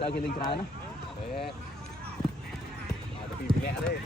Tại cái linh trái nó. Đấy. Bị mẹ đây.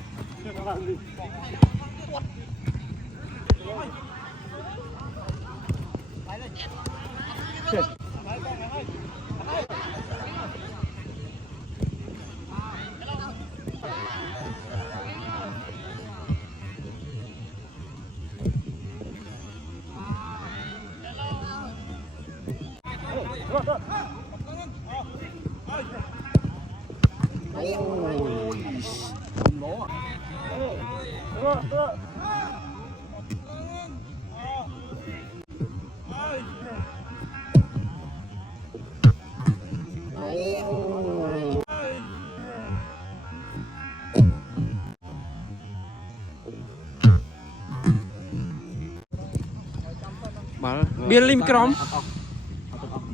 Biên lim crom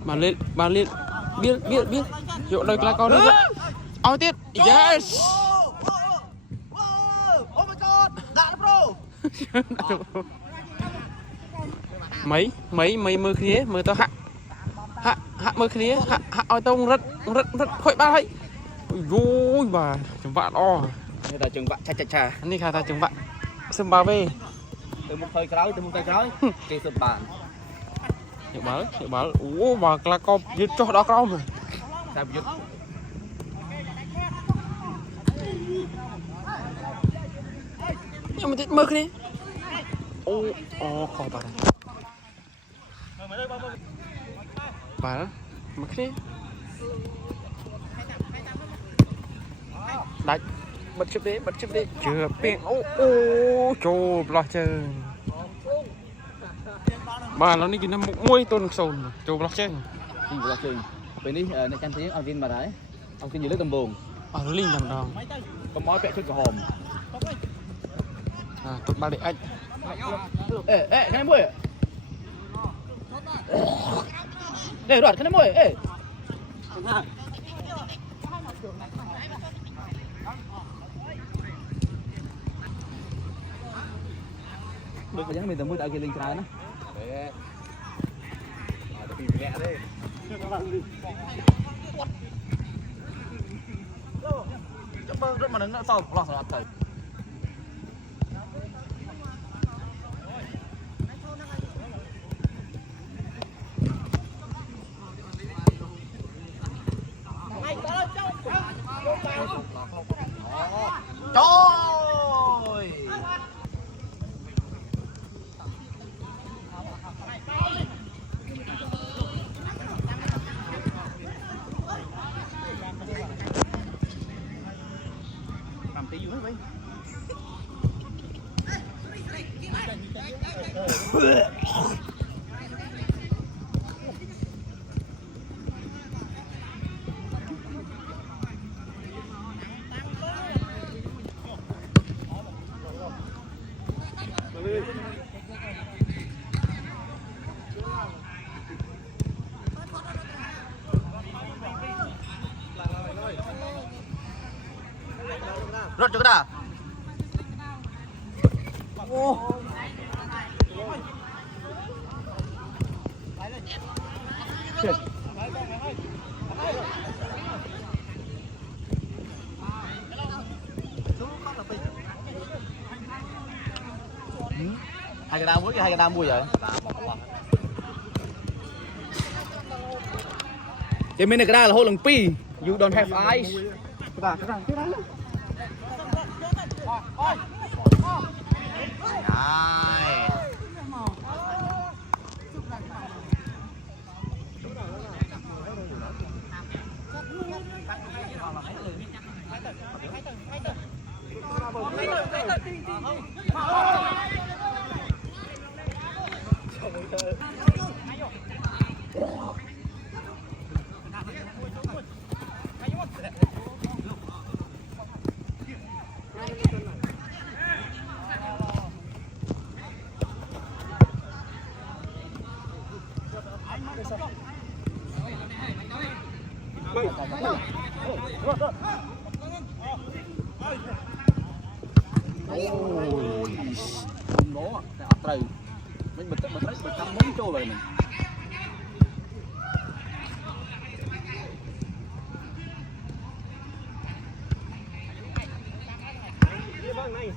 bàn lên biên chỗ đây là con nữa ao tiếp yes Oh my god, đã bro. mấy mưa khía mưa tao hạ mưa khía hạ ao tông rất khỏi ba thấy vui bà chúng bạn o Đây là chừng bạn cha anh đi khai ta chúng bạn sâm ba về từ một hơi kéo từ một tay kéo cây sập bàn hiệu báo ủa bà là con giết cho đó con rồi sao giật nhưng mà thích mơ đi ô khó bà đó mơ đi đánh bật chụp đi chưa biển ô trời lo chơi bà nó đi cái năm một muối tôn sồn trời lo chơi là chừng bên đi này chăn tiếng ao viên mà đấy ông kia nhiều nước tầm buồn ở linh đầm đòn có mối vẽ trên cửa hòm tụi ba để anh ê cái này muội để đoạt cái này muội ê được cái mình tầm mũi tại cái linh trái nó. Đấy. Bị mẹ đây. Rất mà nó sau lọt thầy. Trời. Làm tí dưới mấy. Rớt cho cái đà. Hai cái đam muối vậy. Cái bên này cái đa là hole lần pi. You don't have eyes. Cái đa. Nó trời mình bật cắm mấy trôi vậy mình Hey.